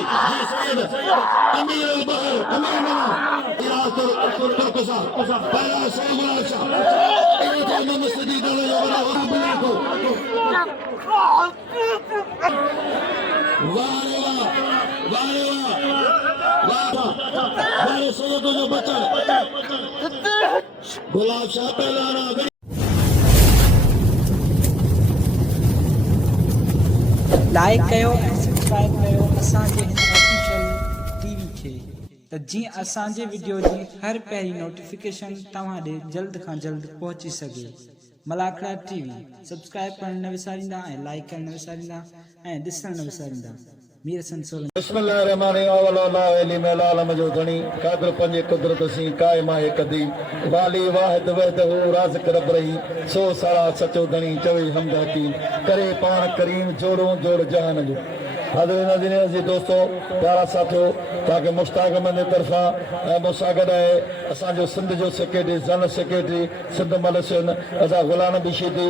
जी सैयद अमीर अल बहर अमीर मना इराक तुर्कसा पहला सैयद शाह ये तो इमाम सदीक अल्लाह वला को वाह वाह वाह सैयद जो बच्चा गुलाब शाह पहलाना लाइक कयो ऐं सब्सक्राइब कयो असांजे हिन ऑफिशियल टीवी खे त जीअं असांजे वीडियो जी हर पहिरीं नोटिफिकेशन तव्हां ॾे जल्द खां जल्द पहुची सघे। मलाखड़ा टीवी सब्सक्राइब करणु न विसारींदा ऐं लाइक करणु न विसारींदा ऐं ॾिसणु न विसारींदा। मीर हसन सोलंकी। बिस्मिल्लाहिर्रहमानिर्रहीम जो धणी कादर पंजे कुदरत सी कायम आहे कदी वाली वाहिद वहदहू राज़िक रब रही सो सारा सचो धणी चवे हमद हकीम करे पाण करीम जोड़ो जोड़ जहान जो हज़रत दोस्तों प्यारा साथियों ताकि मुश्ताक अहमद तरफा मुसागद है असांजो सिंध जो सेक्रेटरी जनरल सेक्रेटरी सिंध मलसन अदा गुलाम नबी शीदी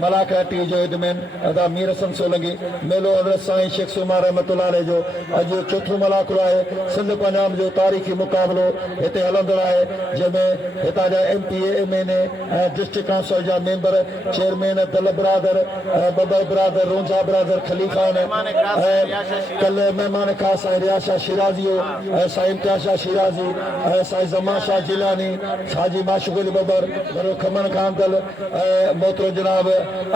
मलाखड़ा टी जो एडमिन अदा मीर हसन सोलंकी मेलो हज़रत साईं शेख सुमा रहमतुल्लाह अलैह जो अॼु चोथों मलाखड़ो आहे सिंध पंजाब जो तारीख़ी मुक़ाबलो हिते हलंदो आहे जंहिंमें हितां जा MP MNA ऐं डिस्ट्रिक्ट काउंसिल जा मेंबर चेयरमैन दल बिरादर बबर बिरादर रोंझा बिरादर खलीफ़ा कल मेहमान ख़ास आहे रियाशा शिराज़ी साईं इम्तियाज़ शाह शिराज़ी साईं ज़मान शाह जिलानी हाजी माशुकुल बबर बरो खमन खान दल मोहतरम जनाब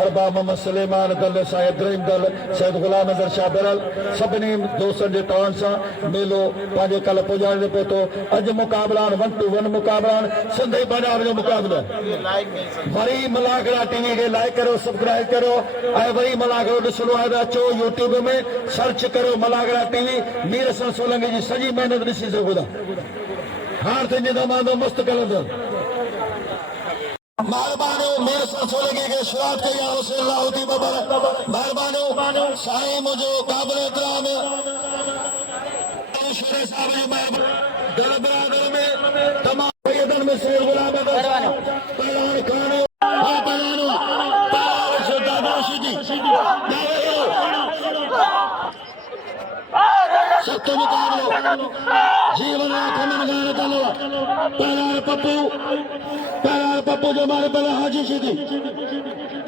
अरबा मोहम्मद सुलेमान दल साईं इब्राहिम दल सैयद गुलाम नज़र शाह बरल सभिनी दोस्तनि जे तवण सां मेलो पंहिंजे कल पुॼाणे पियो थो। अॼु मुक़ाबला 1 to 1 मुक़ाबला सिंध पंजाब जो मुक़ाबलो वरी मलाखड़ा टीवी खे लाइक करो सब्सक्राइब करो ऐं वरी मलाखड़ो ॾिसणो आहे त अचो यूट्यूब में सर्च करो मलाखड़ा टीवी मीर हसन सोलंकी जी सॼी महिनत ॾिसी सघो था। हार तुंहिंजे दमादो मस्त कलंदो महिरबानी मीर हसन सोलंकी खे शुरूआत कई आहे हुसैन लाहौती बबर महिरबानी साईं मुंहिंजो क़ाबिल एतिराम शेर साहब जी महिरबानी दल बिरादर में तमाम सैयदन में शेर गुलाम पहलवान खान हा पहलवान दादा शीदी सख्त मुकाबलो जीवन खमन गान तलो पहला पप्पू जो मारे पहला हाजी शीदी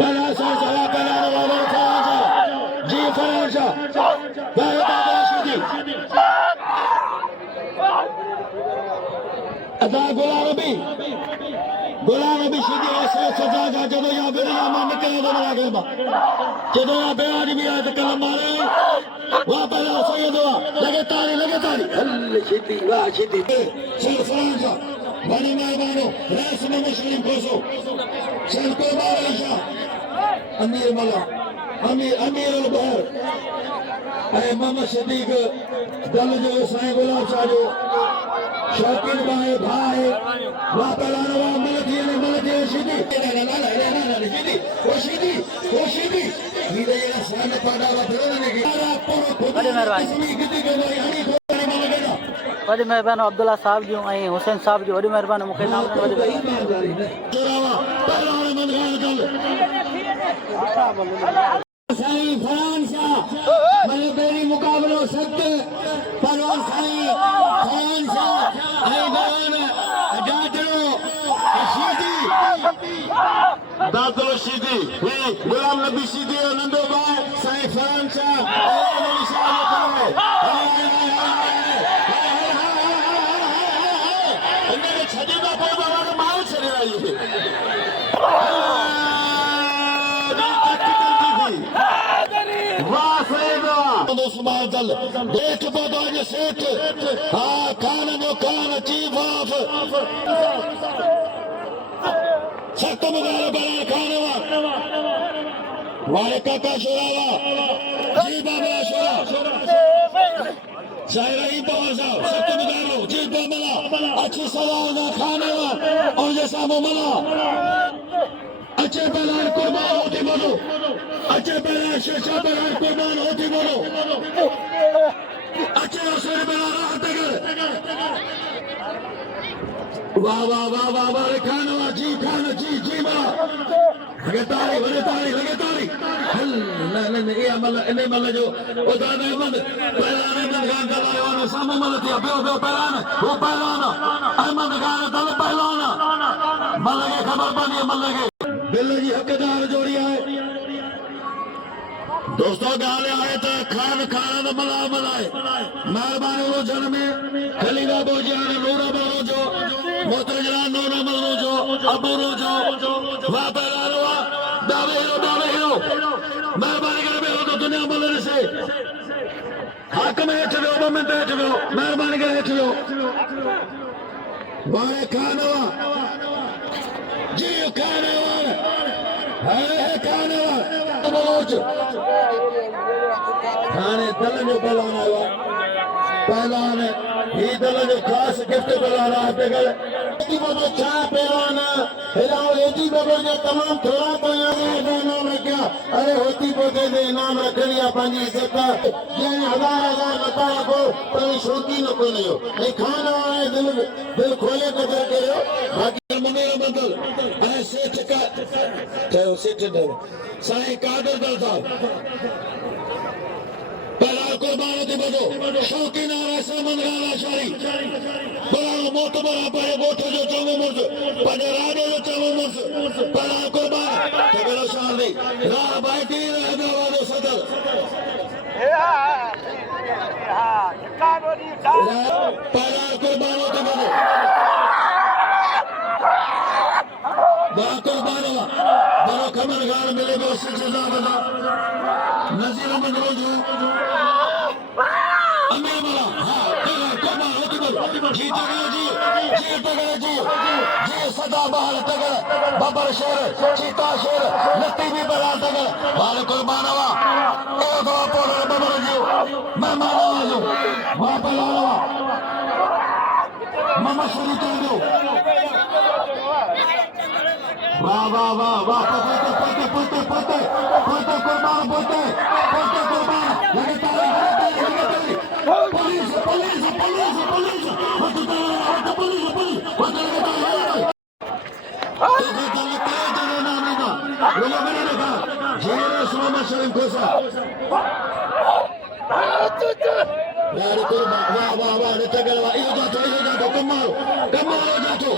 पहला साला पहला वाला खाजा जी फराजा दादा शीदी अदा गुलाम नबी शीदी ऐसे सजा जा जदो या बेरिया में निकले तो लगा के जदो या बेराज भी आए तो कलम मारे वाह पहला सैयद लगे ताली अल्लाह शीदी वाह शीदी शेर फराजा बड़ी मेहरबानो रैस में मुस्लिम कोसो शेर कुर्बान शाह अमीर मला अमीर अल बहर मोहम्मद सदीक दल जो साईं गुलाब शाह जो शौकीन भाई भाई वाह पहलाना वाह मलकी शीदी वो शीदी वीरे ये सामने पड़ा हुआ फिरोने की बड़ी मेहरबानी अब्दुल्ला साहब जो ऐं हुसैन साहब जो वॾी महिरबानी मूंखे नाम साईं फरान शाह मतलब बेरी मुकाबलो सख्त पहलवान साईं फरान शाह ऐं बयान जादरो शीदी दादलो शीदी गुलाम नबी शीदी नंदो भाई साईं फरान शाह इनके छजेदा पौधा वाला माल चले आई है देख बदाज सेठ हाँ खान जो खान चीफ ऑफ सख्त मुकाबला बयान खानवा वाले काका शोरावा जी बाबा शोरा शायर रहीम पवार साहब सख्त मुकाबलो जी बाबा अच्छी सलाह खानवा और जैसा मला अच्छे पहलवान कुर्बान होती बोलो अच्छे पहलवान शेषा पहलवान कुर्बान होती बोलो अच्छे हौसले पहलवान राहत कर वाह वाह वाह वाह वाह खान जी बड़ा लगे ताली हल न ये इन मल जो उदान अहमद पहलान अहमद खान दलायो सामो मल थिया बियो पहलान वो पहलान अहमद खान दल पहलान मल के खबर पनी मल के दिल जी हकदार जोड़ी है दोस्तों गाल आए तो खान खान मला मलाए मेहरबानी वो जन में खलीला बोजान नूरा बनो जो मोतजरा नूरा मलो जो अबू रो जो वा पहलान वा दावे हीरो मेहरबानी कर बेहो तो दुनिया मल से हक में हेठ वियो ॿ मिंट हेठ वियो मेहरबानी करे हेठ वियो वारे खान वा जी खान वा है खान वा बलोच थाने दल जो पहलान आयो पहलान ही दल जो खास गिफ्ट पहलान आते गए एजी बाबा छा पहलान हेराओ एजी बाबा जो तमाम थोड़ा तो यहाँ नाम रखा अरे होती पोते दे नाम रखनी है पांजी इज्जत जन हजार बताया को पर शौकीन को नहीं हो ए खाना है दिल खोले कदर करो बाकी मुनेर बदल ऐ सेठ का चाहे सेठ दे साईं कादर दल साहब पहला कुर्बान थी बजो शौकीन आ रहा सामन गाला शारी बड़ा मोट बड़ा पाए गोठो जो चवो मुर्स पंज राजो जो चवो मुर्स पहला कुर्बान तगड़ो शाल दी राह बाइटी हैदराबाद सदर पहला कुर्बान थी बजो बा कुर्बान हुआ बड़ो खबर गाल मिले गो 6000 बजा नजीर अहमद रोजू अमीर मला हाँ कुर्बान होती बजो जी तगड़े जी सदा बहार तगड़ बबर शेर चीता शेर लत्ती भी बड़ा तगड़ बाल कुर्बान हुआ ओ दो पोर बबर जी मैं मानो जो वहां पे लावा मामा शुरू कर दो वाह वाह वाह वाह पोते कुर्बान पोते कुर्बान लगातार पुलिस यारी कुर्बान वाह वाह वाह तगड़वा इहो जातो कमारो जातो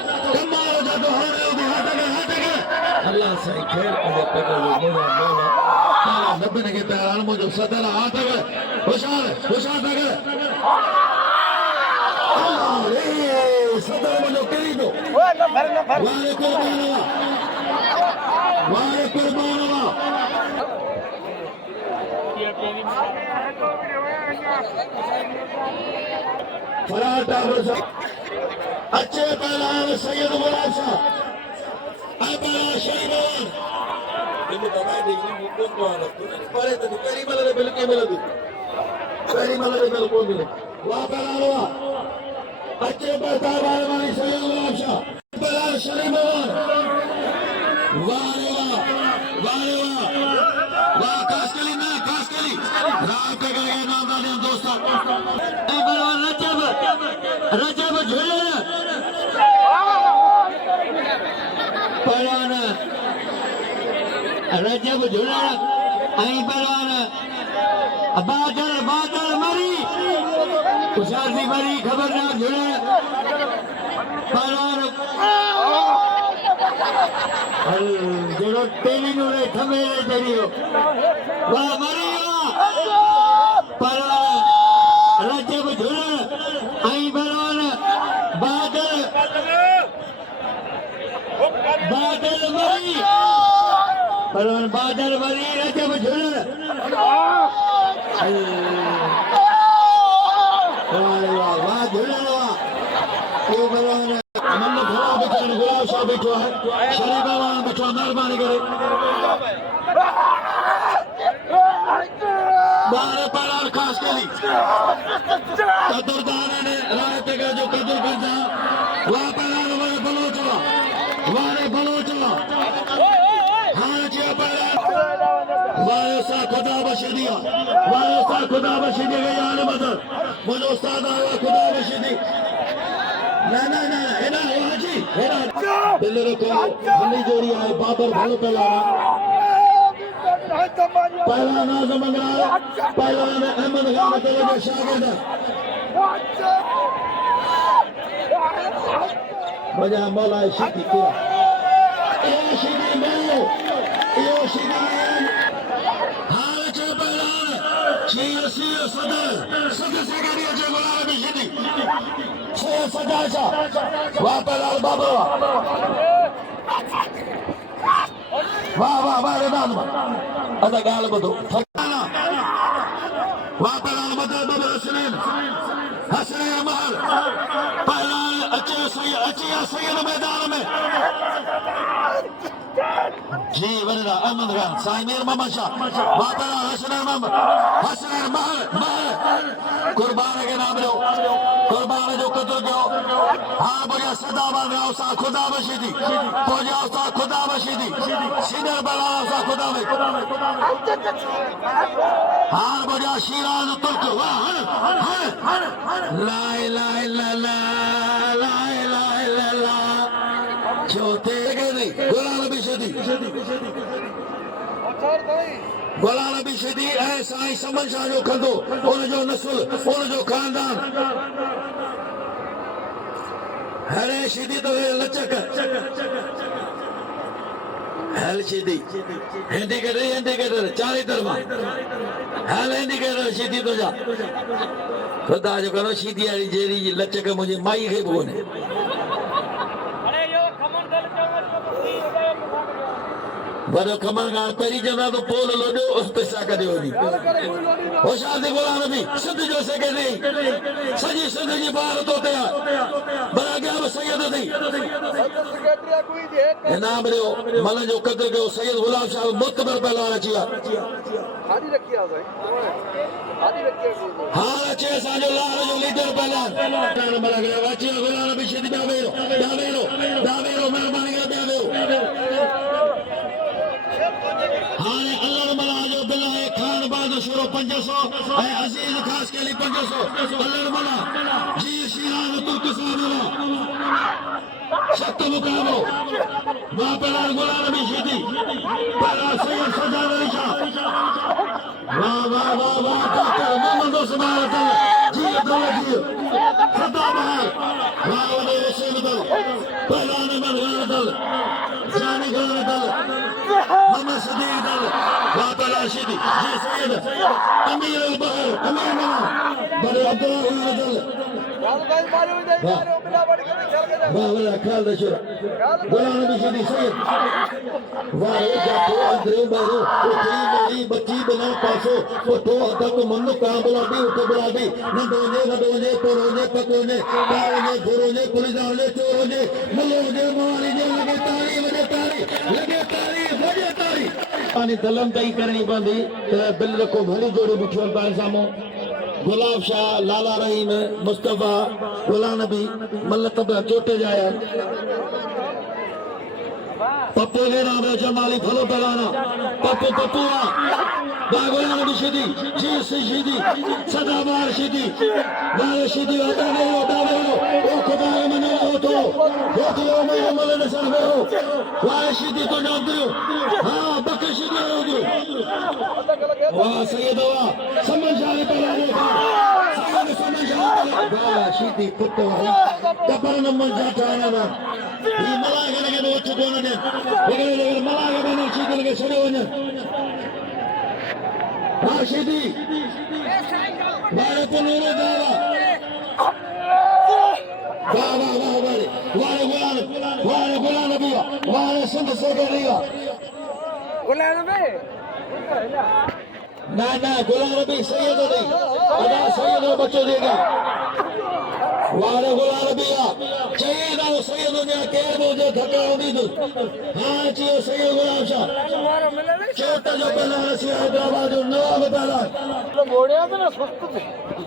अल्लाह साईं खेल करे तगड़ो मोला नबन के पहरान मुझो सदर हाथ अगर होशियार तगड़ अरे सदर मुझो करी दो वारे कुर्बान हुआ फरार टावर अच्छे पहलवान सैयद गुलाब शाह पहलवान शरीफ पहली मल बिल्कुल मिले वहाँ पहलवान हुआ अच्छे पहलवान सैयद गुलाब शाह पहलवान शरीफ वाह कासकली रात के गए नाम दोस्तों रजब झूलन पहलवान रजब झूलन पहलवान बादल मरी उशारती मरी खबरनाक झूलन पहलवान जो तेली नुरे थमेले जरियो वाह मरी पहलवान रजब झूलन पहलवान बादल मरी पहलवान बादल मरी रजब झूलन वाह झूलन पहलवान गुलाब शाह बैठो है शरीफ पहलवान बैठो मेहरबानी करे बारह पहलवान खास कली कदरदान ने राय पे जो कदर करता वह पहलवान वारे बलोचवा हाँ जी पहलवान वारे सा खुदा बशीदिया गई आने मदद मुझे उस्ताद आया खुदा बशीदी ना हेना हाजी हेना दिल रखो हली जोड़ी है बाबर भलो पहलवान पहला नाज़म अंगरार पहला अहमद खान तवज्जो शागिर्द वजह मौला शिदी पूरा यो शिदी मो यो शिदी हाल चे पहला चीर सीर सदर सेक्रेटरी चे गुलाम नबी शिदी छे सदाशा वाह पहला बाबा वाह वाह वाह रेदान अदा गाल बदो फकाना वाह पहला बदल बाबा हसनैन महल पहला अच्छे सैयद मैदान में जी वरदा अहमद खान साइमीर मोहम्मद शाह वाह पहला हसनैन महल कुर्बान के नाम लो कुर्बान जो कत्ल कयो हाँ बोलिया सदाबाद राव सा खुदा बशीदी बोलिया सा खुदा बशीदी सीधर बला सा खुदा में हाँ बोलिया शिराज तुर्क वाह ला इलाहा इल्लल्लाह ला इलाहा इल्लल्लाह चौथे गए गुलाम नबी शिदी गुलाम नबी शिदी ऐ साईं समन शाह जो कंदो उन जो नस्ल उन जो खानदान हरे शिदी तो लचक हल शिदी इंडिकेटर चारी तरफ हल इंडिकेटर शिदी तो जा खुदा जो करो शिदी वाली जेरी लचक मुझे माई खे बोने बड़ो कमल गाल परी जना तो पोल लोडो उस पैसा कदे होनी होशियार दे गुलाम नबी सिद्ध जो सके नहीं सजी सिद्ध जी बाहर तो ते बड़ा गया वो सैयद नहीं इनाम रे मल जो कदर के सैयद गुलाम शाह मुतबर पहला रचिया हादी रखी आ भाई हादी रखी हां अच्छे साजो लाल जो लीडर पहला नाम बड़ा गया वाची गुलाम नबी शिद दावेरो मेहरबानी कर दावेरो हाने अल्लाह मला जो बिलाए खान बाद शुरू 500 है अजीज खास के लिए 500 अल्लाह मला जी शिराज तुर्क साहब शक्त मुकाबलो वहां पर गुलाम नबी शिदी पहला सैयद सजाद अली शाह वाह वाह वाह वाह डॉक्टर मोहम्मद उस्मान अतल जी अब्दुल्ला जी सदा बहार वाह वाह हुसैन दल पहला नंबर दल जानी दल मोहम्मद सदीक दल वाह राशिदी जी सैयद अमीर अल बहर अमीर मना बड़े अब्दुल्ला दल वाह वाह ख्याल रखो गुलाम नबी शिदी सैयद वाह जातो अंदर बारो उठी मेरी बच्ची बना पासो तो तक मन काबला भी उठ बला भी नदोने पोरोने पकोने काओने घोरोने पुलिसवाले चोरोने मलोने मारीने लगे तारी वजे तारी पानी दलम तई करनी बंदी ते बिल रखो भली जोड़ी बिठो पान सामो गुलाब शाह लाला रहीम मुस्तफा गुलाम नबी मल्लतब चोटे जाया पप्पू के नाम है जमाली फलो पलाना पप्पू गुलाम नबी शिदी जी शिदी सदाबार शिदी वाले शिदी होता नहीं ओ खुदा मने हो तो मेरे मल नसर हो वाले शिदी तो जान दो हां बकर शिदी हो दो वाह सैयद वाह समझ जाने पलाने समझ जाने वाह शिदी पुत्तो कबर नंबर जाना ना ये मलागे लगे दो चुकोने ने लेकिन मलागे बने शिदी लगे छोड़ो ने राशिदी वाले पुनूरे दावा वाले गुलाम नबी वाले सिंध से करिया गुलाम नबी ना गुलाम नबी सैयद नहीं अदा सैयद बच्चों देगा वाले गुलाम नबी चाहिए ना सैयद ने केर मुझे धक्का होगी तो हां चाहिए सैयद गुलाम शाह छोटा जो पहला रसी हैदराबाद जो नवाब पहला मोड़िया तो ना सुस्त थे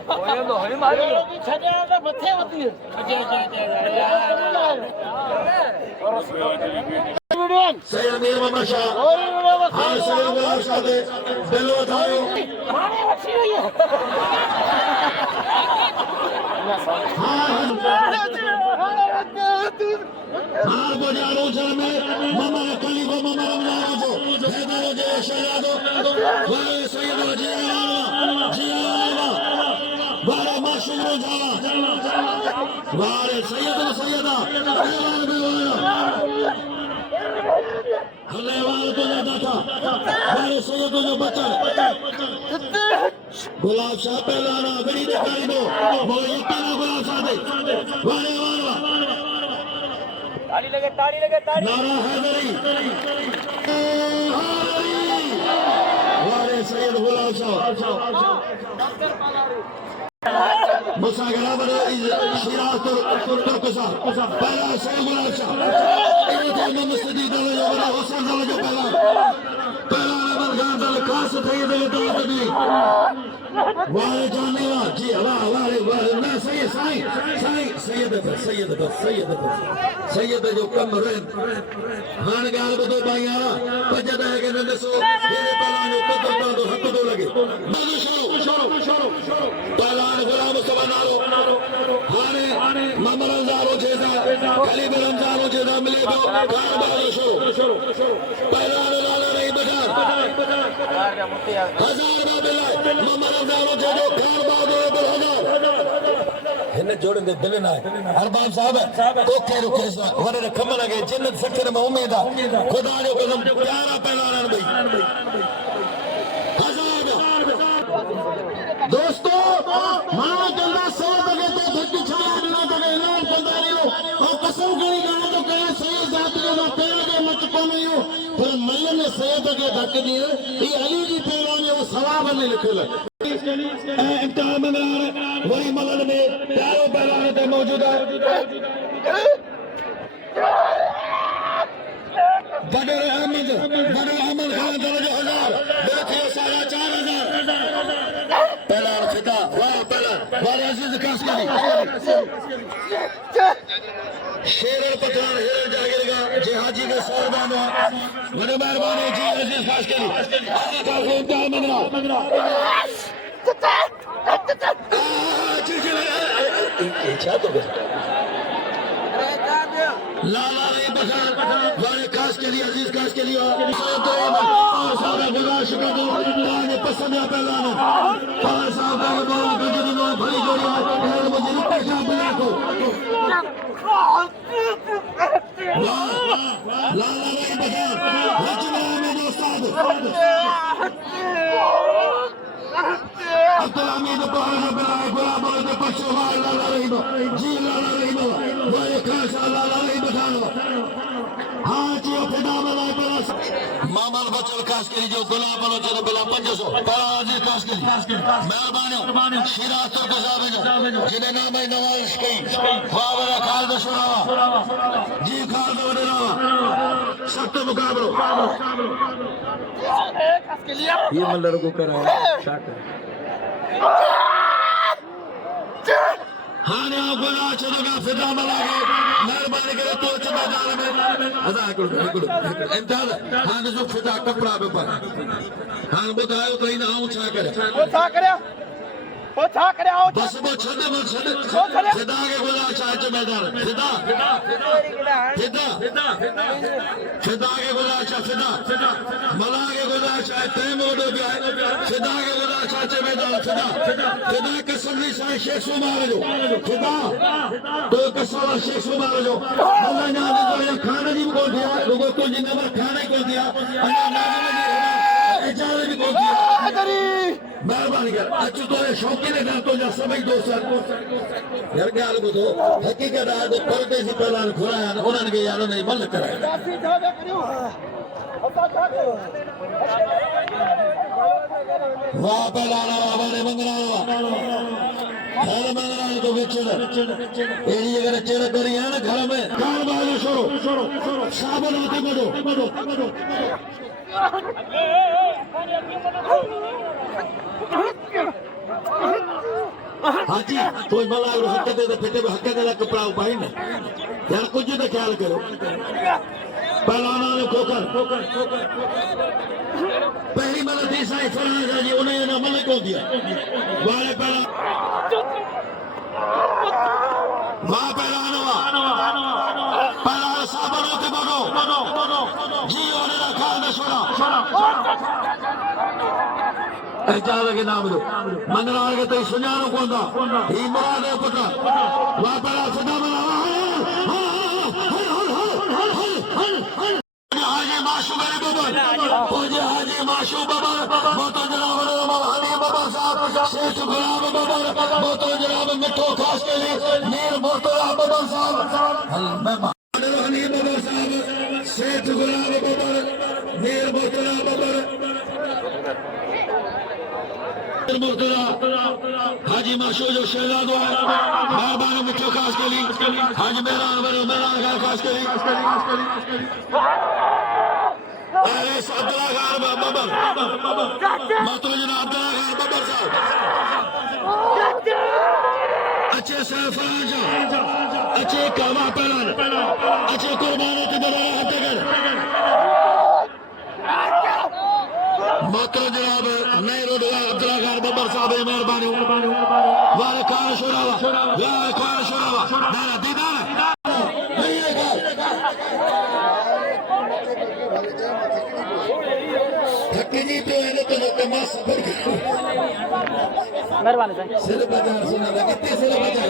मोड़िया तो है मारी छजा तो मथे होती है सैयद अमीर मोहम्मद शाह हां सैयद गुलाम शाह दे दिल उठाओ मारे अच्छी हुई है हां हार बजारो चल में ममा कली को ममा रमजानो जो हैदरो जो शहजादो वारे सैयदो जियाला वारे माशूरो जाला वारे सैयदो सैयदा ऐलान बेवाला हलेवाल तो जाता था वारे सैयदो जो बचा गुलाब शाह पहलाना बड़ी दिखाई दो वो इतना गुलाब शाह दे वारे वाला ताली लगे नारा हैदरी वारे सैयद गुलाब शाह मुसागरा बने शिराज तुर्कसा पहला सैयद गुलाब शाह इनके मोहम्मद सिद्दीक दल जो बना हुसैन दल जो पहला नंबर गान दल खास थे दल तो तभी वारे जाने वाला जी वाह वारे ना सैयद सैयद जो कम रहे हान गाल बदो भाईयारा पजदा है के न दसो मेरे पलान को तो हक तो लगे बाजू शुरू पलान गुलाम मुस्तफा नारो हाने ममर रमजानो जेदा खलीब रमजानो जेदा मिले तो कार बाजू शुरू पलान लाला नहीं बजार हजार बाबिला ममर रमजानो जेदो कार बाजू हजार हिन जोड़न दे दिल ना अरबाब साहब तोखे रुके वरे खम लगे जन्नत सखर में उम्मीद आ खुदा जो कसम प्यारा पहलान भाई हजार दोस्तों मां गंदा सैयद लगे तो धक्की छाया ना तके ऐलान कंदारियो और कसम करी गाना तो कहे सैयद जात जो ना पेड़ के मत कोनियो पर मल्ल ने सैयद के धक दिए ये अली जी पेड़ों ने वो सवाब में लिखल इम्तिहान में वही मलन में प्यारो पहलान ते मौजूद है बदर अहमद खान दर्जो हजार देखिए 4,500 पहलान फिदा वाह पहलान वाह अजीज कासकरी शेर पठान हेर जागेगा जे हाजी के सरदार बड़े मेहरबानी जी अजीज कासकरी काफी इम्तिहान में लाला नहीं पठान वाले खास के लिए अजीज खास के लिए शुक्र पसंद है पहला भली जोड़ी मुझे को लाला नहीं पठान अब्दुल हमीद गुलाम लाला रही जी लाला रही लाला रही बठानो हाँ जी फिदा मामल बचल खास करी जो गुलाम बनो जो बिला 500 पराजी खास करी मेहरबानी शिराज तुर्क साहब जो जिन्हें नाम है नवाज कई बाबरा खालिद सुनावा जी खालिद वडरावा सख्त मुकाबलो ये मल्लर को कराया हाँ ने गुला चलोगा फिदा मलागे मेहरबानी करे तो मैदान में अदा करो इम्तिहान हाँ जो फिदा कपड़ा पे पर हाँ बतायो तो इन आऊं छा करे बस वो छद फिदा के गुला चाच मैदान फिदा के गुला चा फिदा मला के गुला चा तैम ओडो गया फिदा के गुला चाच मैदान फिदा कसम नी सा शेख सुमार जो फिदा तो कसम शेख सुमार जो अल्लाह ने जो खाने जी को दिया लोगों को जिंदा खाने को दिया अल्लाह ने इजाजत भी को दिया मेहरबानी कर अच्छु तो शौकीन है तो जा समझ दो सर यार क्या हाल बुधो हकीकत है तो परदेसी पहलान खुराया उन्होंने के यारों ने मल कराया वाह पहलाना वाह मंगना घर मंगना तो बेचड़ एड़ी अगर चेड़ करी है ना घर में कार बाजू छोड़ो साबन होते बढ़ो हाजी कोई मला हक दे फिटे हक दे कपड़ा उपाय न यार कुछ तो ख्याल करो पहलाना ने खोकर पहली मला तीसरा फराज जी उन्हें ना मल को दिया वाले पहला वाह पहलाना एजाज के नाम दो मंगना के ते सुञाणो कोंदा ही मुराद है पुट वापरा सदा मना हाजी माशूम अली बबर ओजे हाजी माशूम बबर मोतो जनाब हनी बबर साहब शेख गुलाम बबर मोतो जनाब मिठो खास के लिए मीर मोतला बबर साहब हनी बबर साहब शेख गुलाम बबर मीर मोतला बबर हाजी माशूम जो शहजाद है मेहरबान मिठो खास के लिए हाजी मेरा खास के लिए अब्दुल्ला खान बबर मतलब जना अब्दुल्ला खान बबर साहब अच्छे सरफराज अच्छे कामा पहलन अच्छे कुर्बानी के दौरान हत्याकर मतलब जनाब नए रोड अब्दुल्ला खान बबर साहब मेहरबानी वाले खान शोरावा मेरा दीदार जी पे है तो तमाश भर मेहरबानी साईं सिर बजा सुना लगे कितने सिर बजा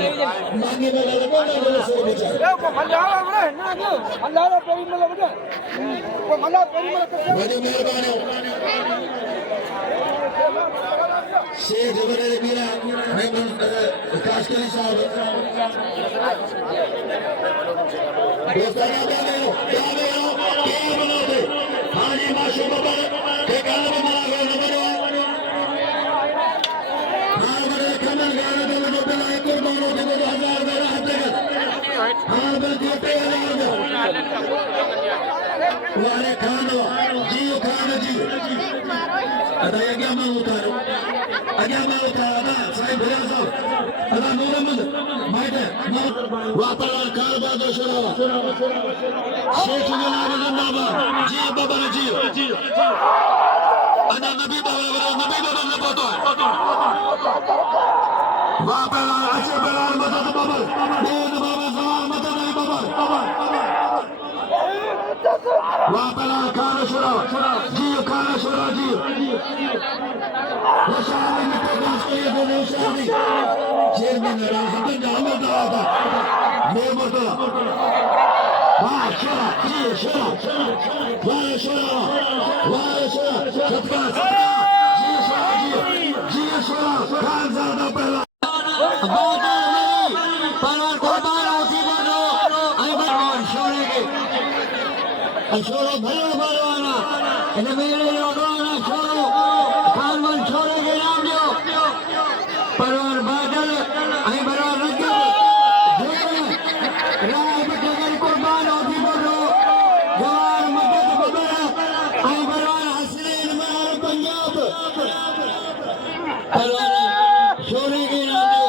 मांगे में लगा ना सिर बजा को मल्लारा बड़े ना जो मल्लारा पेरी में लगे को मल्ला पेरी में करते बड़ी मेहरबानी शेख जबरे मीरा मेमन काशकरी साहब दोस्ताना बाबे क्या बना दे हाजी माशूम बबर के गाल में मारा गया नंबर हां बड़े कमल गाने में जो बिलाए कुर्बानों के 2000 में राहत देगा हां बल्कि 3000 वाले खान जी अदा क्या मैं उतारो साहिब भैया साहब अदा नूरमद माइटे वापरान कारबा दो शरावा शेख गुलाम जिंदाबाद जी बबर जी अदा नबी बबर ने बोतो है वापरान अच्छे बलाल मदद बबर दीन बाबा सवाल मदद नहीं बबर वापरान खान शरावा जी खान शरावा जी वशाली मिठो खास के लिए दोनों शादी चेयरमैन राहत नाम दादा मैं बोलता वाह शरा जी शरा वाह शरा सबका जी शरा जी शरा खान ज़्यादा पहला परवार कुर्बान होती बोलो अल्बत और शोरे के शोरो भलो भलवाना इन मेरे योगवाना शोरो खानवन छोरे के नाम जो परवार बादल आई परवार रजब राय बटगर कुर्बान होती बोलो जवान मदद बबर आई परवार हसनैन मार पंजाब परवार छोरे के नाम जो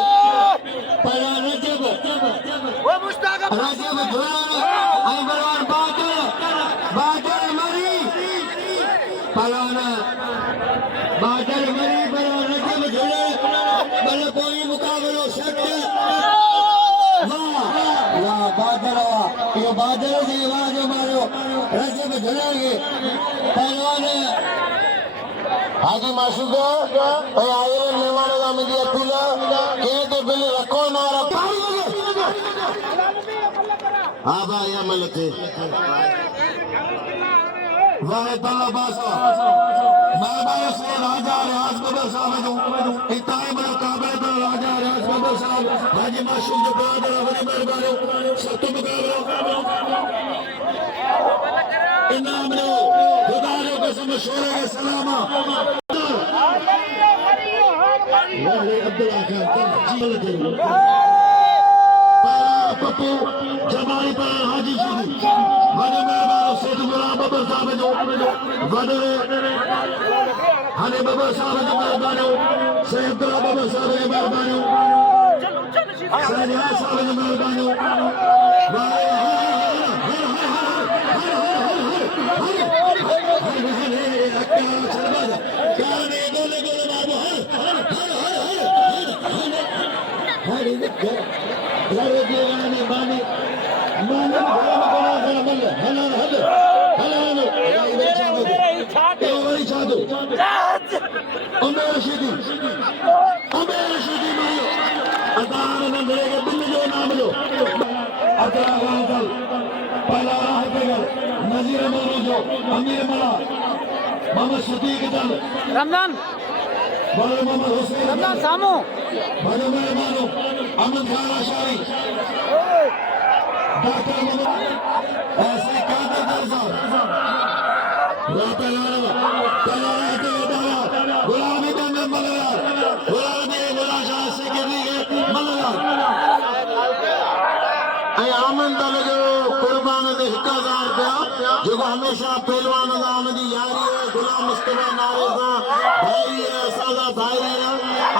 परवार रजब वो मुश्ताक रजब झोला आई परवार बादल मरी परवार बादल मरी परवार रजब झोले बल कोई मुकाबलो शक वाह बादल ये बादल से आवाज मारो रजब झोलेंगे पहलवान हाजी माशूक आए मेहमान का मुझे अपील के तो बिल रखो ना रखो हाँ भाई अमल थे वाहिद अल्लाह बासा मेहरबानी से राजा रियाज बबर साहब जो इताई बड़ा काबिल तो राजा रियाज बबर साहब हाजी माशूक जो बहादुर बड़ी मेहरबानी सब तो मुकाबला इनाम लो खुदा जो कसम शोरे के सलामा वाले अब्दुल्ला खान जील करो पप्पू जमाई पर हाजी शुरू बड़े मेहरबान सेठ गुलाम बबर साहब जो बड़े हनी बबर साहब जो मेहरबान शेख अब्दुल्ला बबर साहब के मेहरबान सैयद साहब जो मेहरबान रशीदी अबे रशीदी मारियो अदान नंदरे के बिल जो नाम लो अतरा गांधल पहला राह पेगर नजीर मौजो अमीर मला मोहम्मद सदीक दल रमजान बड़े मोहम्मद हुसैन रमजान सामू बड़े मेहमानों अमन खान आशारी डॉक्टर मोहम्मद ऐसे कादर दरसा गुलामी बन मलयार गुलामी गुला शाह से गिरी मलयार आमन दल जो कुर्बान दे 1000 रुपया जो हमेशा पहलवान नाम दी यारी है गुलाम मुस्तफा नारे सा भाई है सादा भाई है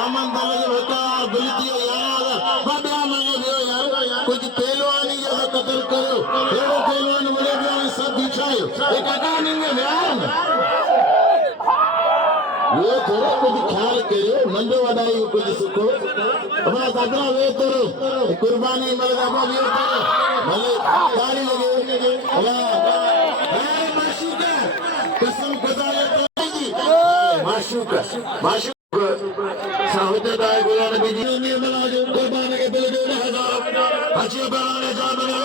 आमन दल जो 1000 बिलती यार बाबा मने दियो यार कुछ पहलवानी जैसा कत्ल करो एड़ो पहलवान मरे गया सब बिछायो एक काका नहीं है यार वो थोड़ा कुछ ख्याल करो नंदो वडाई कुछ सुखो अपना दादरा वे करो कुर्बानी मलगा को भी करो भले ताली लगे अल्लाह माशूका कसम खुदा ये जी माशूका साहबे दाए गुलाम नबी जी ने मना जो कुर्बान के दिल जो 1000 हाजी बनाने जा बना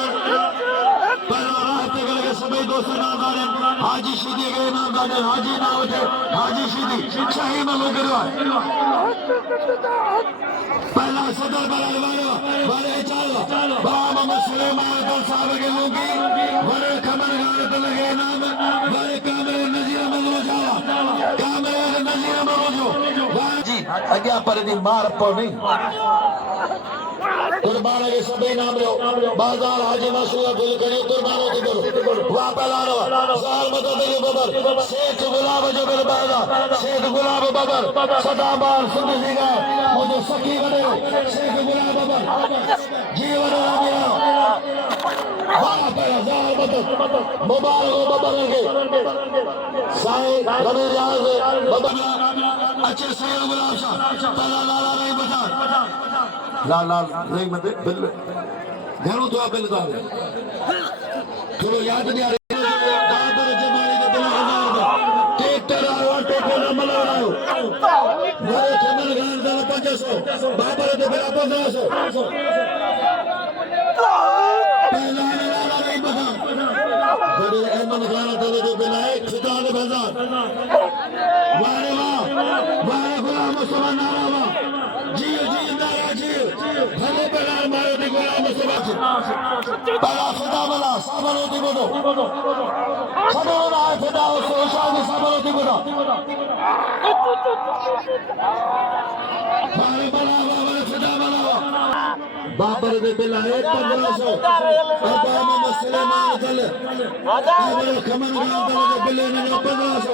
पहला राह पे गए सभी दोस्त नादारे हाजी शीदी के नादारे हाजी ना उठे हाजी शीदी शाही में हो गया पहला सदर बलाल वाले चालो बाबा मुसलमान का साहब के लोगी बड़े खबर गाने तो लगे नाम बड़े कामरे नजीर मनो जावा कामरे नजीर मनो जी अग्या पर दी मार पड़ी कुर्बान के सभी नाम लो बाजार हाजी मासूम दिल करे कुर्बानों की करो वापस लानो साल मदद दे बबर शेख गुलाब जो बिल बाजा शेख गुलाब बबर सदाबार सुंदर का मुझे सखी बने शेख गुलाब बबर जीवन मेरा वापस साल मदद मुबारक बबर के साईं रवि रियाज बबर अच्छे सैयद गुलाब शाह पहला लाला नहीं बचा लाल लाल नहीं मत बिल घरों तो बिल का थोड़ा याद नहीं आ रही बाबर जमाने का बिल 1000 ट्रैक्टर आयो टोको न मलायो मेरे थमल गान दल 500 बाबर तो बिल 1500 पहला लाला नहीं बचा बड़े अहमद खान दल जो बिल है खुदा ने बाजार वारे वाह वारे गुलाम मुस्तफा नारा वाह जी जी नारा जी भले बना मारो दी गुलाम मुस्तफा पहला खुदा वाला साबरो दी बोलो खड़ो ना खुदा उसको शादी साबरो दी बोलो मारे बना बाबर खुदा वाला बाबर दे बिल है 1500 अबाम मुसलमान दल बाबर खमन गांव दल जो बिल है 1500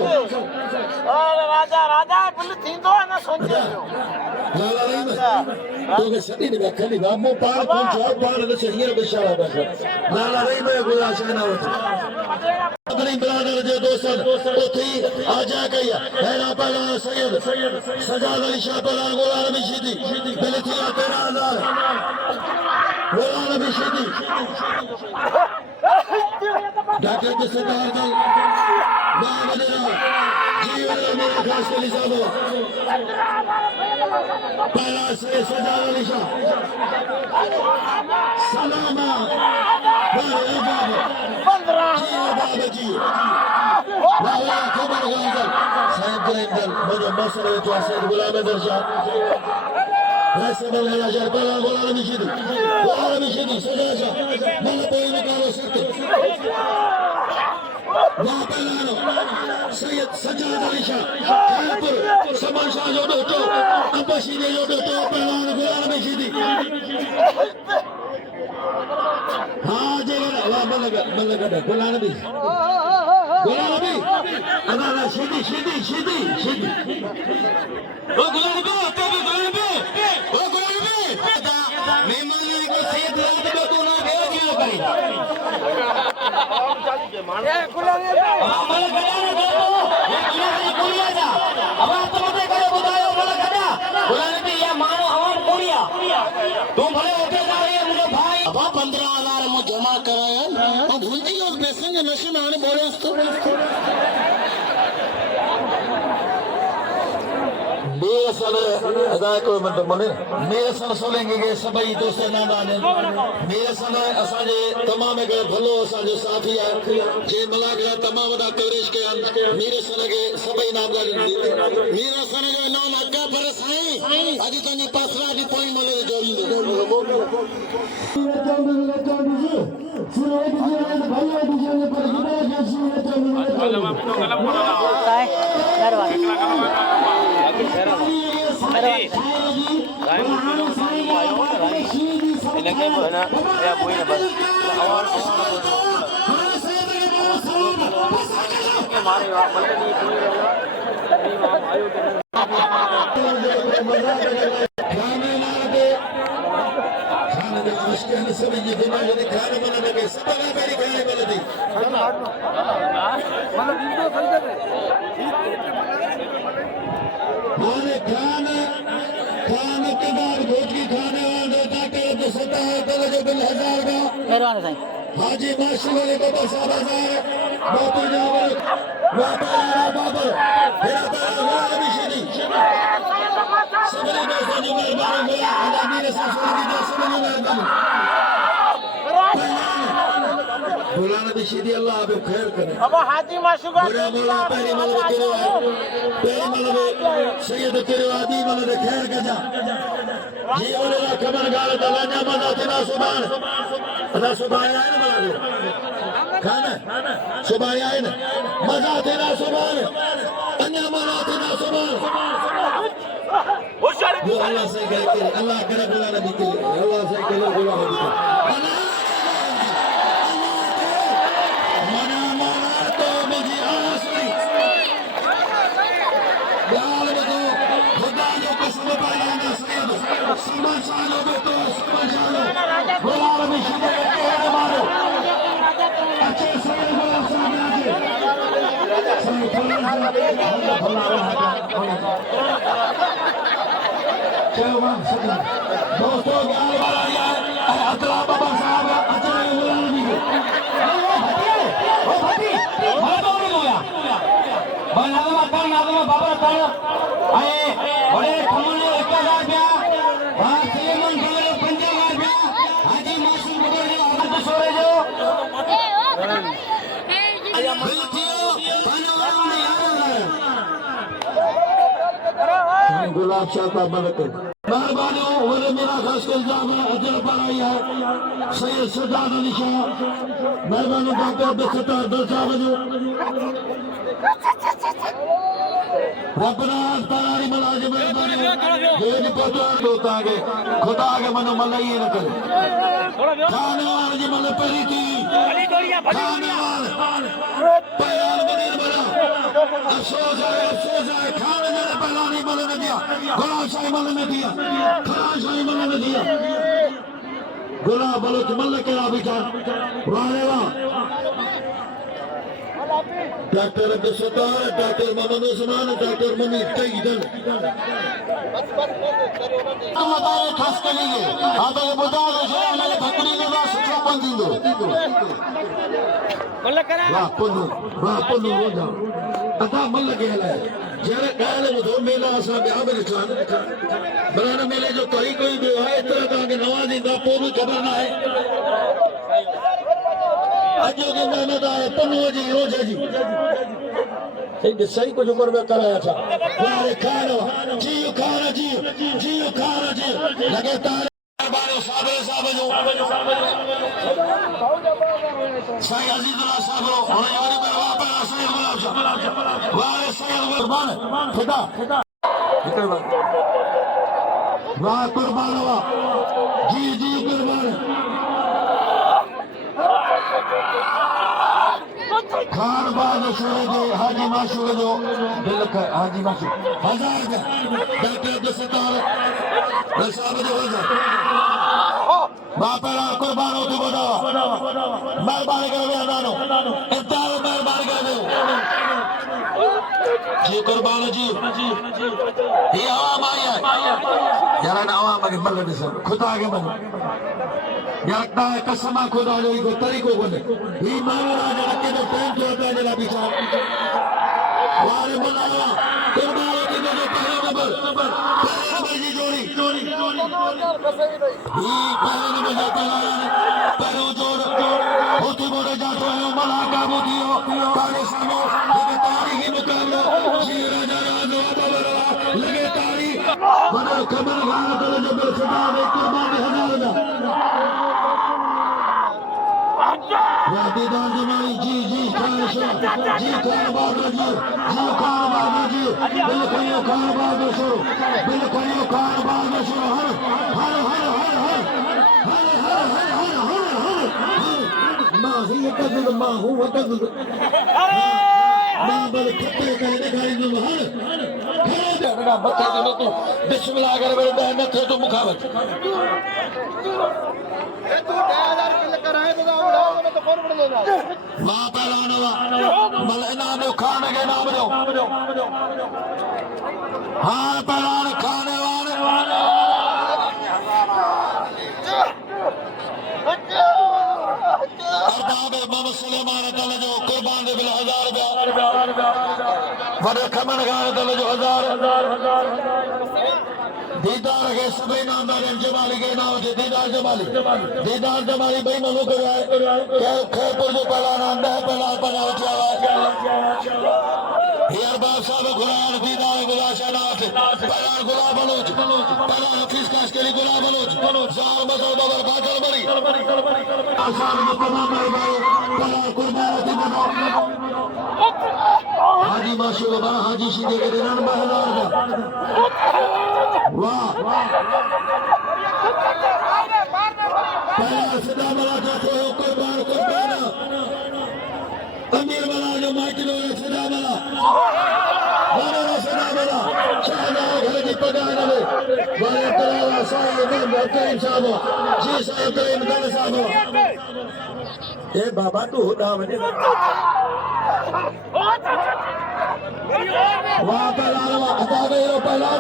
राजा राजा बिल थींदो न सोचे लाला नहीं तो के सदी ने खली बामो पार को जो पार ने शरीर को शाला बस लाला नहीं मैं कोई आशा ना होती अपनी ब्रादर जो दोस्त उठी आ जा गया पहला पहला सैयद सजाद अली शाह पहला गुलाम नबी शीदी बिलती 13000 गुलाम नबी शीदी डॉक्टर के सरदार दल बाबा जीवन मेरे खास के लिसाबो पहला से सजाद अली शाह सलामा बाबा बाबा जी बाबा खबर गांजल साहब जरेंदल मुझे मसले जो सैयद गुलाम दरशाह ऐसे बोला जा पहला गुलाम नबी शीदी सजा शाह मन कोई निकालो सकते वापलानो सैयद सजाद अली शाह कानपुर समान शाह जो तो अब्बासी ने जो तो पहलवान गुलाम नबी शीदी हाँ जेगा वाह मलगा गुलाम नबी अल्लाह शीदी ओ गुलाम नबी तेरे गुलाम नबी ओ गुलाम नबी मेहमान को सैयद लाद को ना भेज दिया भाई ए गुलाम नबी अब 15,000 में जमा कराया और भूल गई उस पैसे के नशे में आने बोले मेरे सन अदा कोई मतलब बोले मेरे सन सोलेंगे के सभी दोस्त नाम आने मेरे सन असाजे तमाम के भलो असाजे साथी है जे मला के तमाम दा कवरेज के मेरे सन के सभी नाम दा मेरे सन जो नाम अक्का पर साईं अजी तनी पासरा की पॉइंट मले जोड़ी मेहरबानी साईं हाजी माशू वाले को बसावा है बापू जावर वापरा बाबर मेरा बाबा अभिषेकी सबने दोस्तों मेहरबानी हुआ आदमी ने संस्कृति के सबने मेहरबानी बुलाना भी सीधी अल्लाह आप खैर करे अब हाजी माशू का बुरा मोला पहली मतलब पहली मतलब सैयद तेरे आदि मतलब खैर के जा ये वाले ना कमर गाल दलाना मजा तेरा सुभान अदा सुभान आए ना मतलब खाना सुभान आए ना मजा तेरा सुभान अन्य मजा तेरा सुभान वो अल्लाह से कहते अल्लाह करे बुलाना भी के अल्लाह से करे बुलाना भी सीमा सालो बेटो सीमा सालो गुलाम में शिदे के मारो अच्छे से गुलाम साहब आगे दोस्तों ज्ञान वाला है अतला बाबा साहब अच्छे गुलाम भी ओ भाई मारो नहीं होया बना मकान आदमी बाबा ताया आए बड़े खमने 1000 रुपया गुलाब शाह का बरकत मेहरबानी और मेरा खास कर जाम अजर बनाई है सैयद सजाद अली शाह मेहरबानी डॉक्टर अब्दुल सत्तार दरसा बजो रबना तारी मलाजिम ये नहीं पता होता है खुदा के मनो मलाई न करे खाने वाले जी मन परी थी खाने वाले पैरान मदीन बना अफसोस है खाने वाले पहला नहीं मन ने दिया गुलाम शाही मन ने दिया खान शाही मन ने दिया गुलाम बलोच मल के बिठा वाले वाह doctor Abdul Sattar doctor Mohammad Usman doctor Mani तईदल हमारे खास करेंगे आप ये बता दो मैंने भक्ति के बाद सुखा बन दी दो वाह पन्नू हो जाओ अदा मल के है जरा काल में दो मेला असा ब्याह में खान बनाना मेले जो कोई भी है इतना का के नवाजी दा पूरी खबर ना है आज के मेहनत आए पन्नू जी रोज जी एक सही कुछ ऊपर में कराया था वारे खाना जी लगातार बारे साहब जो सही अजीजुल्लाह साहब और यार मेरा वापस सही गुलाब वारे सही कुर्बान खुदा वाह कुर्बान वाह जी कुर्बान खान बाज छोड़े दे हाजी माशू जो दिल का हाजी माशू 1000 डॉक्टर अब्दुल सत्तार साहब जो बापरा कुर्बान होते बोला मेहरबानी कर दे अदानो इंतहा मेहरबानी कर दे जी कुर्बान जी ये आवाम आई है जरा ना आवाम के बल्ले में सब खुदा के बने यारता है कसमा खुदा जो को तरीको बने ये मामला जरा के तो टाइम जो होता है जरा बिचार वारे बुलावा कुर्बान की जो पहले की जोड़ी पहले नंबर से पैरों जोड़ होती मोड़े जाते हैं मला काबू दियो काले सामो लगे तारीखी मुकाबला जी राजा राजो बाबरा लगे तारीख बनो कमल गाना तले जबल सदा में कुर्बानी हजारों दीदार जमाई जी जी खान बाबा जी खान बाबा जी बिल्कुल खान बाबा शुरू बिल्कुल खान बाबा शुरू हर हर हर हर हर हर हर हर हर हर हर माँ ही कदर माँ हूँ कदर माँ बल खत्ते कहने खाई तुम हर खड़ा मत्थे तो तू बिस्मिल्लाह कर बेटा मत्थे तो मुखावत मां पहलवान मल इनाम खान के नाम दो हाँ पहलवान खाने वाले अरबाब मोहम्मद सुलेमान तले जो कुर्बान दे बिल 1000 रुपया वडे खमन खान तले जो 1000 दीदार के सभी नामदार जमाली के नाम से दीदार जमाली भाई मनु करवाए क्या खैरपुर जो पहला नाम है पहला पहला उठा हुआ है अरबाब साहब गुलाम दीदार गुलाशा नाथ पहला गुलाम बलूच पहला हफीज काशकरी गुलाम बलूच जार मसो बबर बादल बड़ी आसान मुकम्मल भाई पहला कुर्बान दी बनो हाजी माशूका हाजी शिंदे के दिन 9000 का वाह पहला सदा बला जाते हो कुर्बान अमीर बला जो माइकलो सदा बला सदा बला शाहजहां घर की पगार में वाले तलावा साहिब करीम साहब जी साहब करीम खान साहब ए बाबा तू होता वने वाह पहला अदा गयो पहला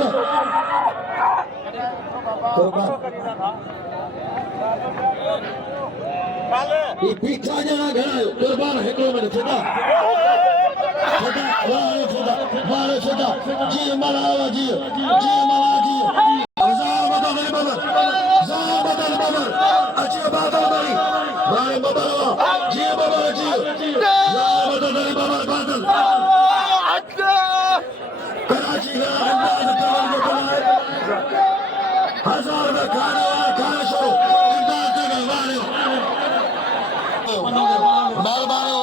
ये पीछा जना घणा कुर्बान हिकिड़ो मिनट छॾा वारे छॾा जी मलावा जी मला जी ज़ार बदल बबर अचे बादल बरी वारे बबरवा जी बबर जी ज़ार बदल बबर बादल कराची का अंदाज कमल को बनाए 1000 रुपए खाने शुरू अंदाज जगह वाले मेहरबानी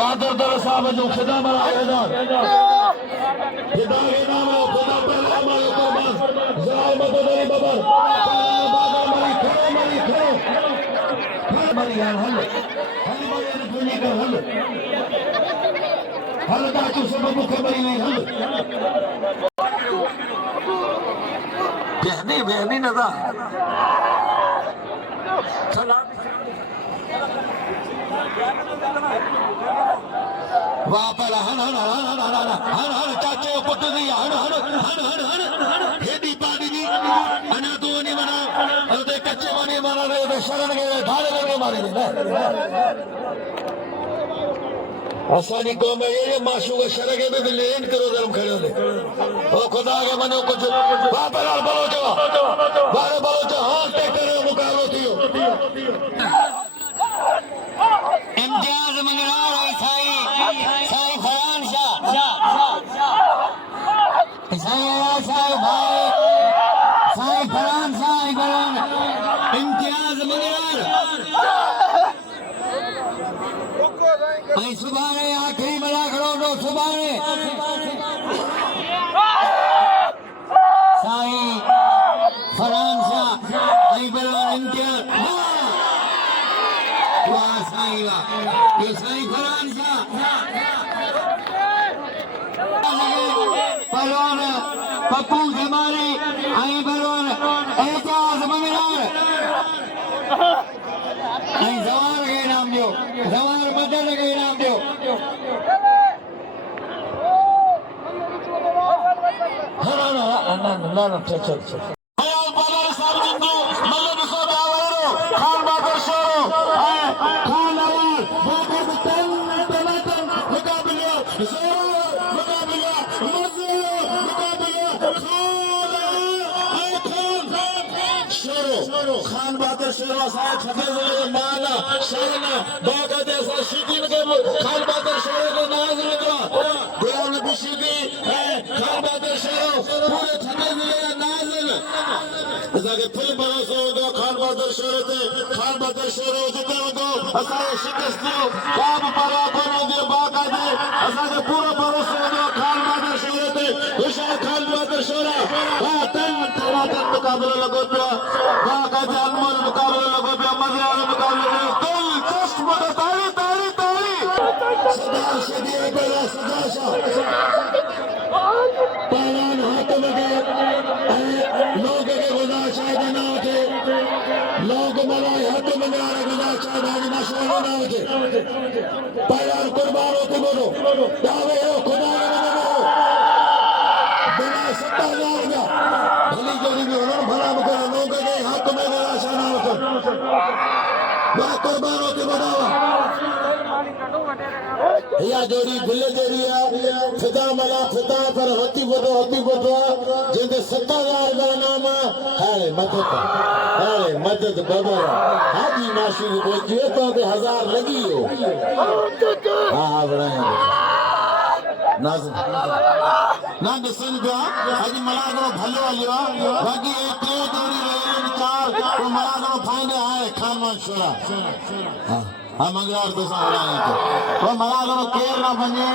कादर दर साहब जो खुदा मरा हजार खुदा के नाम है खुदा पहला हमारे कुर्बान ज़ार बदल बबर बादल मरी खड़ो मरी यार हल मरी दुनिया का हल का तू सब मुख मरी नहीं हल बहनी नदा वाह पहला हन चाचे पुट दी हन हेडी पाडी दी अना तो नहीं मना और कच्चे बने मारा रहे तो शरण के ढाले लगे मारे दे असानी कौम ये माशूक शरगे में भी लेन करो धर्म खड़े होने ओ खुदा के मनो कुछ वाह पहला बलोच बारे बलोच हां टेकर मुकाबलो थियो इम्तियाज मंगरार और साई फरान शाह साई भाई साई फरान शाह इकरान इम्तियाज मंगरार सुभाणे आखिरी बड़ा करोड़ो सुभाणे साई फरान शाह इकरान इम्तियाज वाह साई वाह ये साई फरान शाह पहलवान पप्पू जमाली आई पहलवान एजाज मंगरार आई जवान के नाम दियो जवान बदल के नाम दियो ना चल खान बाबर शोरो खान अवाल बाबर तन मुकाबला शोरो खान बहादुर शोरो असांजे छत्तीसगढ़ जो मान आहे शान आहे बाक़ाइदा असां शिकीन खे खान बहादुर शोरो जो नाज़ वेंदो आहे गुलाम नबी शिकी ऐं खान बहादुर शोरो पूरे छत्तीसगढ़ जा नाज़ आहिनि असांखे फुल भरोसो हूंदो खान बहादुर शोरो ते खान बहादुर शोरो जिते हूंदो असांखे शिकस्त जो का बि परवाह कोन हूंदी बाक़ाइदा असांखे पूरो भरोसो हूंदो खान बहादुर शोरो ते होशियार खान बहादुर शोरो हा तन मुक़ाबिलो लॻो पियो बाक़ाइदा अनमोल मुक़ाबिलो लॻो पियो मज़े वारो मुक़ाबिलो दिलचस्प ताड़ी ताड़ी ताड़ी सदा सदी बेला सदा शाह पहलवान हाथ लगे लोग के गुजार शायद ना उठे लोग मलाई हाथ में आ गुजार शायद आज मशहूर ना उठे पहलवान कुर्बान होते बोलो दावे हो खुदा बिना 70,000 का भली जोड़ी भी उन्होंने भला मुकरा लोग के हाथ में गुजार ना उठे ना कुर्बान होते बोलो या जोड़ी दिल जोड़ी है फिदा मला फिदा पर होती बोलो जिंदे 70,000 का नाम है मदद बाबा हाजी माशूक बोलिए तो 1000 लगी हो हाँ बढ़ाएंगे ना दसन पिया अॼु मलागड़ो भलो हलियो बाक़ी टे जोड़ी रही 4 तो मलागड़ो फाइनल आहे खानवान शोरा हाँ मंगलार दोस्त तो मलागड़ो केर ना बने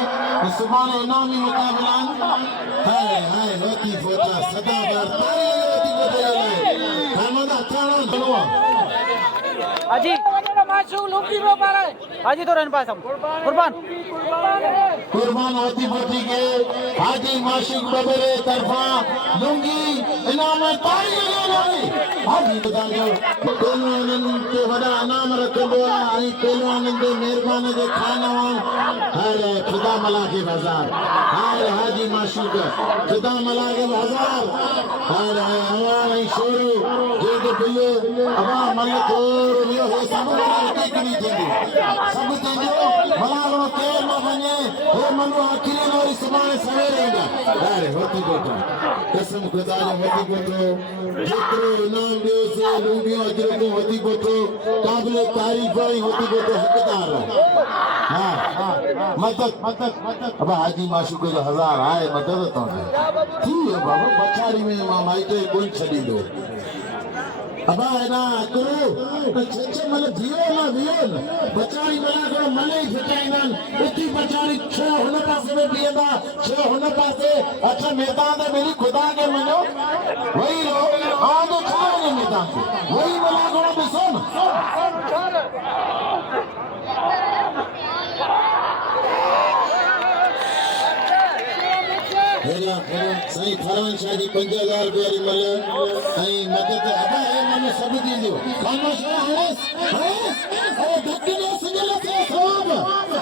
सुभाणे इनामी मुकाबला हाय होती फोटा सदाबार होती फोटा खानवान अठाणा बनवा हाजी माशूक लुकी रो पारे हाजी तो रहन पास हम कुर्बान होती फोटी के हाजी माशूक बबरे तरफा लुंगी इनाम तारी हाजी बताओ पहलवानन के वडा इनाम रखबो आई पहलवानन के मेहरबानी जे खानवान अरे खुदा मला के बाजार हाय हाजी माशूक खुदा मला के बाजार हाय हमारे शोरू जे के बियो अबा मलक और यो हो सब कनी सब तेजो मलागड़ो केर न बने हे मनु आखिरी नो सुभाणे सवेरे अरे होती गोटो कसम खुदा जो होती गोटो जितरो इनाम दियो से लुंगियो अजरो को होती गोटो काबिल तारीफ वाली होती गोटो हकदार हां मदद अब हाजी माशूक जो 1000 आए मदद तो थी बाबा पछाड़ी में मां माइटे कोई छड़ी दो अबा है ना करो छे मले दियो ना बचाड़ी मना करो मले ही फिटाइनन इतनी बचाड़ी छे हुन पासे में बियदा छे हुन पासे अच्छा मैदान में मेरी खुदा के मनो वही रो आगे खाओगे मैदान वही मना करो बिसोन सही फरमान शादी 5000 रुपया मले आई मदद अबा है मने सब दी दो खामोश है अरे धक्के ने सजल से सब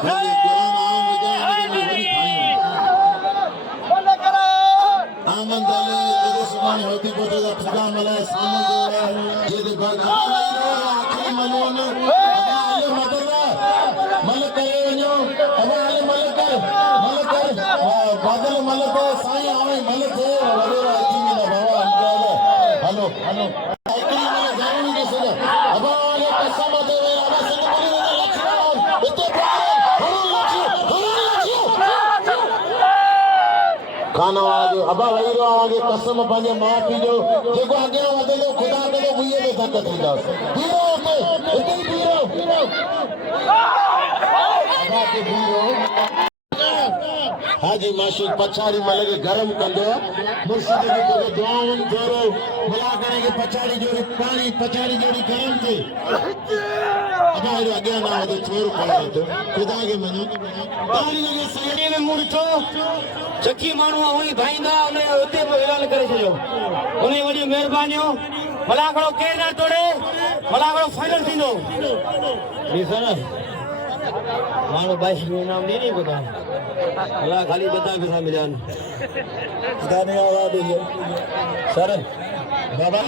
कुरान आम वजाने में बड़ी खाई बोले करो आमन दले जो सुभाणे होती बोले दा खुदा मले सामने जे दे बागा आखिरी मनोन अबा आले मदद मल करे वनो अबा आले मल कर बादल मलक साईं आवे मलक वडेरा अची ना बाबा हेलो एकरी में जानी के सदा अब आले कसम दे अब सिंगली में लखनऊ इते खाना आगे अबा वही रो आगे कसम पंजे मां पी जो जेको आगे वधे जो खुदा के बुए में ताकत थींदा हीरो के इते हीरो अबा के हीरो हाजी माशूक पछाड़ी मले के गरम कंदो मुर्शिद के को दुआन जोरो मिला करे के पछाड़ी जोड़ी पानी पछाड़ी जोड़ी गरम थी अब आगे ना हो तो छोर पड़े तो खुदा के मनो पानी लगे सगड़ी में मुड़तो चक्की मानू होई भाईंदा उन्हें उते ऐलान करे छो उन्हें वडी मेहरबानियो मलागड़ो के ना तोड़े मलागड़ो फाइनल थींदो ॾिसण मानो 22 में नाम नहीं पता अल्लाह खाली बता के सामने जान खुदा ने आवाज दी सर बाबा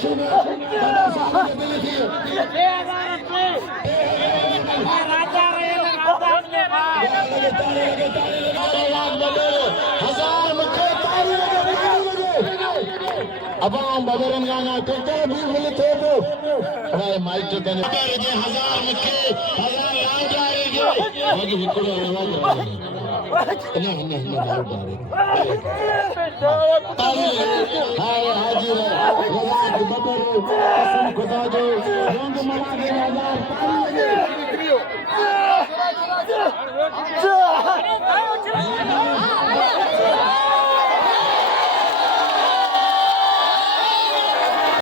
शुगर बाबा साहब के दिल थी हजार मुखे ताली अब बदरन गाना टेक्टर भी बोले थे तो भाई माइक तो कने हजार मुखे हजार लाल जाएगी बाकी हिकड़ो आवाज ना मार डाले ताली हाय हाजिर रजाक बबर कसम खुदा जो रंग मना के हजार ताली